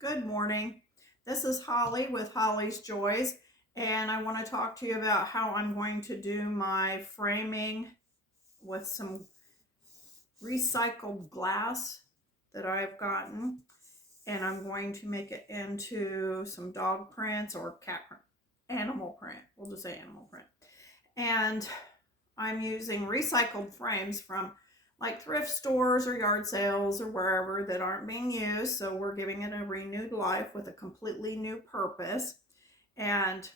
Good morning. This is Holly with Holly's Joys, and I want to talk to you about how I'm going to do my framing with some recycled glass that I've gotten, and I'm going to make it into some dog prints or cat print, animal print. We'll just say animal print. And I'm using recycled frames from like thrift stores or yard sales or wherever that aren't being used. So we're giving it a renewed life with a completely new purpose. And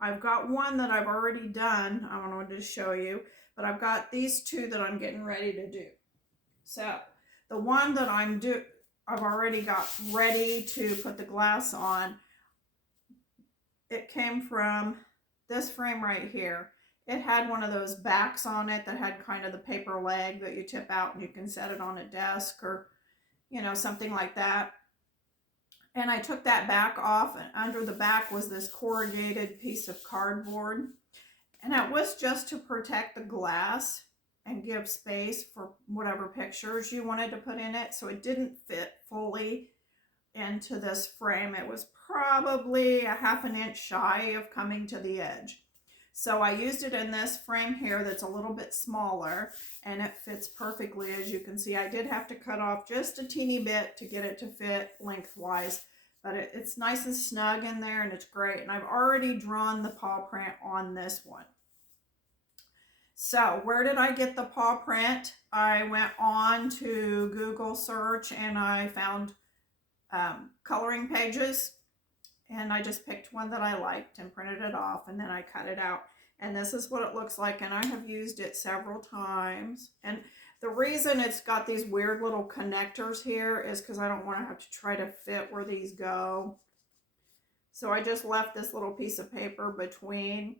I've got one that I've already done. I wanted to show you, but I've got these two that I'm getting ready to do. So the one that I've already got ready to put the glass on. It came from this frame right here. It had one of those backs on it that had kind of the paper leg that you tip out and you can set it on a desk or, something like that. And I took that back off, and under the back was this corrugated piece of cardboard. And it was just to protect the glass and give space for whatever pictures you wanted to put in it. So it didn't fit fully into this frame. It was probably a half an inch shy of coming to the edge. So I used it in this frame here that's a little bit smaller, and it fits perfectly. As you can see, I did have to cut off just a teeny bit to get it to fit lengthwise, but it's nice and snug in there, and it's great. And I've already drawn the paw print on this one. So where did I get the paw print? I went on to Google search and I found coloring pages, and I just picked one that I liked and printed it off, and then I cut it out, and this is what it looks like. And I have used it several times, and the reason it's got these weird little connectors here is because I don't want to have to try to fit where these go. So I just left this little piece of paper between,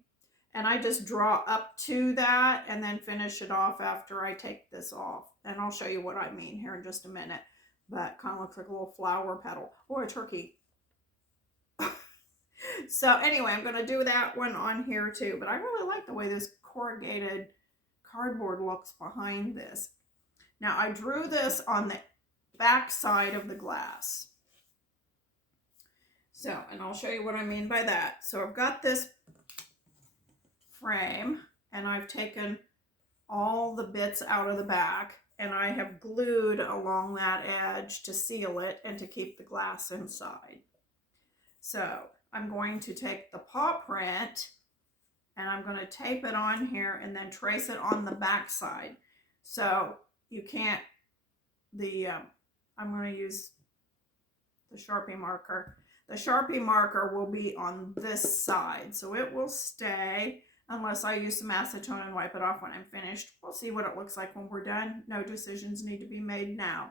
and I just draw up to that and then finish it off after I take this off, and I'll show you what I mean here in just a minute. But kind of looks like a little flower petal or a turkey. So anyway, I'm going to do that one on here too. But I really like the way this corrugated cardboard looks behind this. Now I drew this on the back side of the glass. So, and I'll show you what I mean by that. So I've got this frame, and I've taken all the bits out of the back, and I have glued along that edge to seal it and to keep the glass inside. So I'm going to take the paw print and I'm going to tape it on here and then trace it on the back side. So you can't, I'm going to use the Sharpie marker. The Sharpie marker will be on this side, so it will stay unless I use some acetone and wipe it off when I'm finished. We'll see what it looks like when we're done. No decisions need to be made now.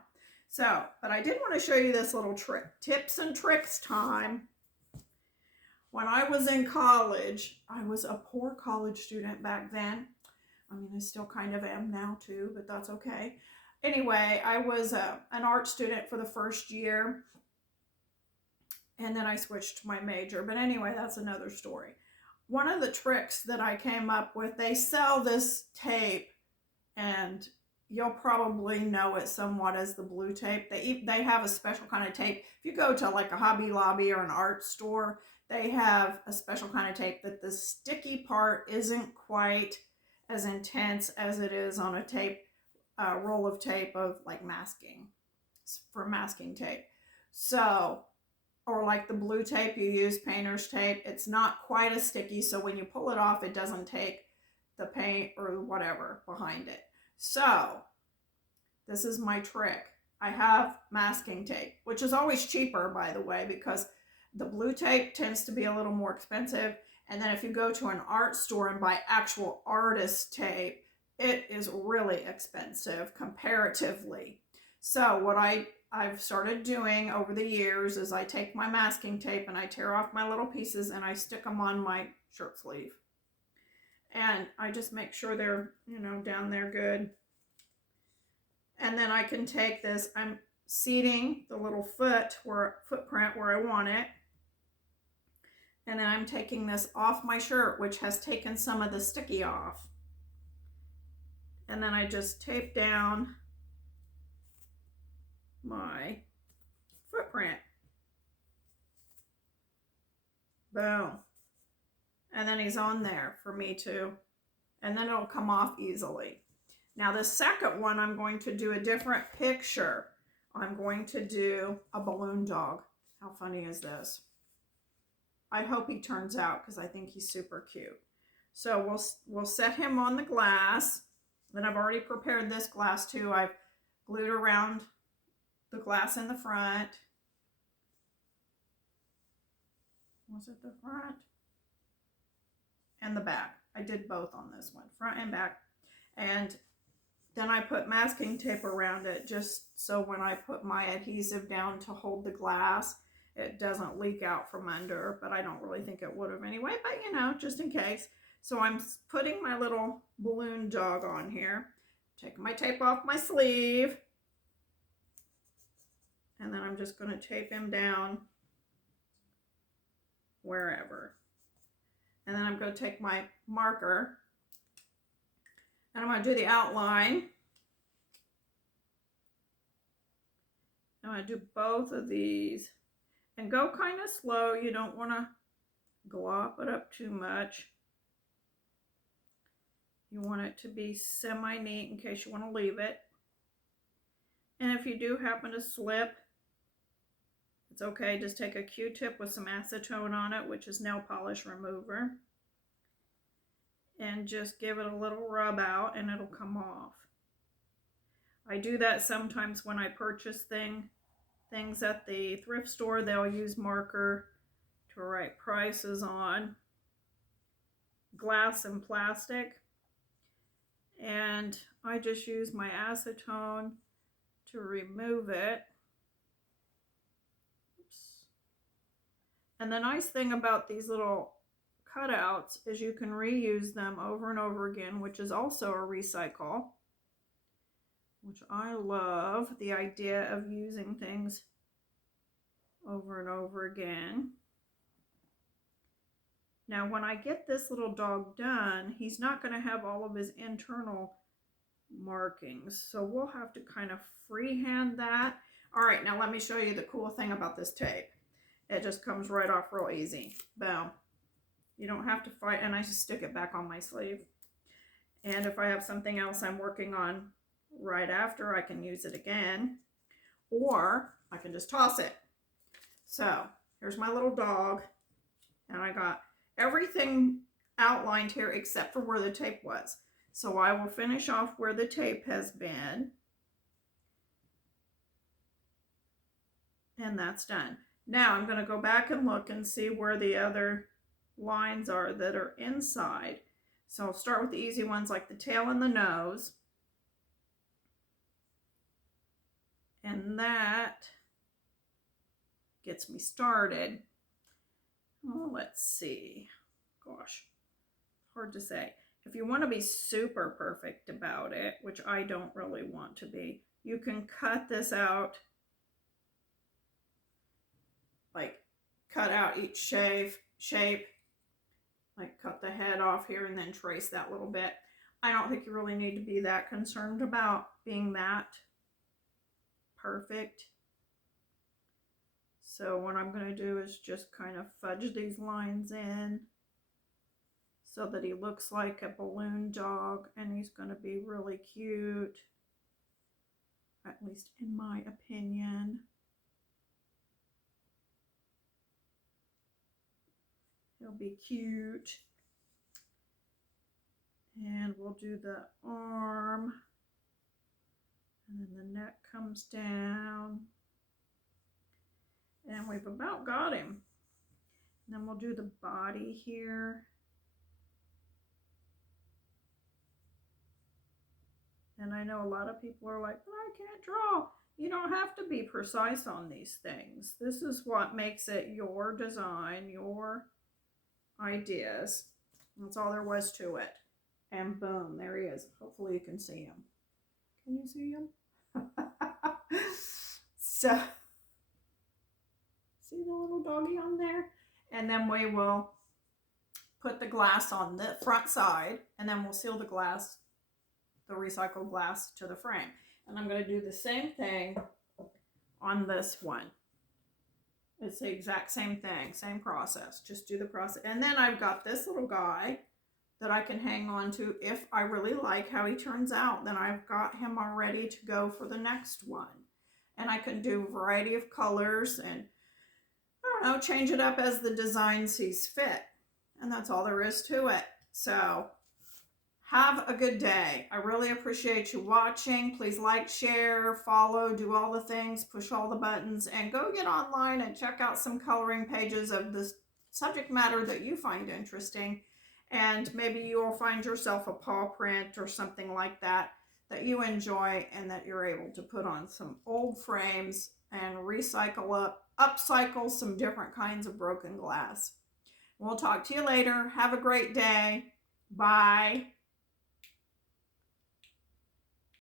So, but I did want to show you this little trick. Tips and tricks time. When I was in college, I was a poor college student back then. I mean, I still kind of am now too, but that's okay. Anyway, I was an art student for the first year, and then I switched to my major. But anyway, that's another story. One of the tricks that I came up with, they sell this tape, and you'll probably know it somewhat as the blue tape. They have a special kind of tape. If you go to like a Hobby Lobby or an art store, they have a special kind of tape that the sticky part isn't quite as intense as it is on a tape, roll of tape of like masking, for masking tape. So, or like the blue tape, you use painter's tape. It's not quite as sticky, so when you pull it off, it doesn't take the paint or whatever behind it. So this is my trick. I have masking tape, which is always cheaper, by the way, because the blue tape tends to be a little more expensive. And then if you go to an art store and buy actual artist tape, it is really expensive comparatively. So what I've started doing over the years is I take my masking tape and I tear off my little pieces and I stick them on my shirt sleeve. And I just make sure they're, down there good. And then I can take this, I'm seating the little footprint where I want it. And then I'm taking this off my shirt, which has taken some of the sticky off. And then I just tape down my footprint. Boom. And then he's on there for me to, and then it'll come off easily. Now the second one, I'm going to do a different picture. I'm going to do a balloon dog. How funny is this? I hope he turns out because I think he's super cute. So we'll set him on the glass. Then I've already prepared this glass too. I've glued around the glass in the front. Was it the front? And the back. I did both on this one, front and back. And then I put masking tape around it just so when I put my adhesive down to hold the glass, it doesn't leak out from under, but I don't really think it would have anyway, but you know, just in case. So I'm putting my little balloon dog on here, taking my tape off my sleeve, and then I'm just going to tape him down wherever. And then I'm going to take my marker and I'm going to do the outline. I'm going to do both of these and go kind of slow. You don't want to glop it up too much. You want it to be semi-neat in case you want to leave it. And if you do happen to slip, it's okay. Just take a Q-tip with some acetone on it, which is nail polish remover, and just give it a little rub out and it'll come off. I do that sometimes when I purchase things at the thrift store. They'll use marker to write prices on glass and plastic. And I just use my acetone to remove it. Oops. And the nice thing about these little cutouts is you can reuse them over and over again, which is also a recycle, which I love the idea of using things over and over again. Now, when I get this little dog done, he's not going to have all of his internal markings, so we'll have to kind of freehand that. All right, now let me show you the cool thing about this tape. It just comes right off real easy. Boom. You don't have to fight, and I just stick it back on my sleeve. And if I have something else I'm working on right after, I can use it again, or I can just toss it. So here's my little dog, and I got everything outlined here except for where the tape was. So I will finish off where the tape has been. And that's done. Now I'm going to go back and look and see where the other lines are that are inside. So I'll start with the easy ones like the tail and the nose. And that gets me started. Oh, let's see. Gosh, hard to say. If you want to be super perfect about it, which I don't really want to be, you can cut this out, like cut out each shape, like cut the head off here and then trace that little bit. I don't think you really need to be that concerned about being that perfect. So what I'm going to do is just kind of fudge these lines in so that he looks like a balloon dog, and he's going to be really cute, at least in my opinion. He'll be cute. And we'll do the arm, and then the neck comes down. And we've about got him. And then we'll do the body here. And I know a lot of people are like, well, I can't draw. You don't have to be precise on these things. This is what makes it your design, your ideas. That's all there was to it. And boom, there he is. Hopefully you can see him. Can you see him? So, see the little doggy on there? And then we will put the glass on the front side, and then we'll seal the glass, the recycled glass, to the frame. And I'm going to do the same thing on this one. It's the exact same thing, same process. Just do the process. And then I've got this little guy that I can hang on to if I really like how he turns out. Then I've got him all ready to go for the next one. And I can do a variety of colors and, I don't know, change it up as the design sees fit. And that's all there is to it. So have a good day. I really appreciate you watching. Please like, share, follow, do all the things, push all the buttons, and go get online and check out some coloring pages of this subject matter that you find interesting. And maybe you will find yourself a paw print or something like that that you enjoy and that you're able to put on some old frames and upcycle some different kinds of broken glass. We'll talk to you later. Have a great day. Bye.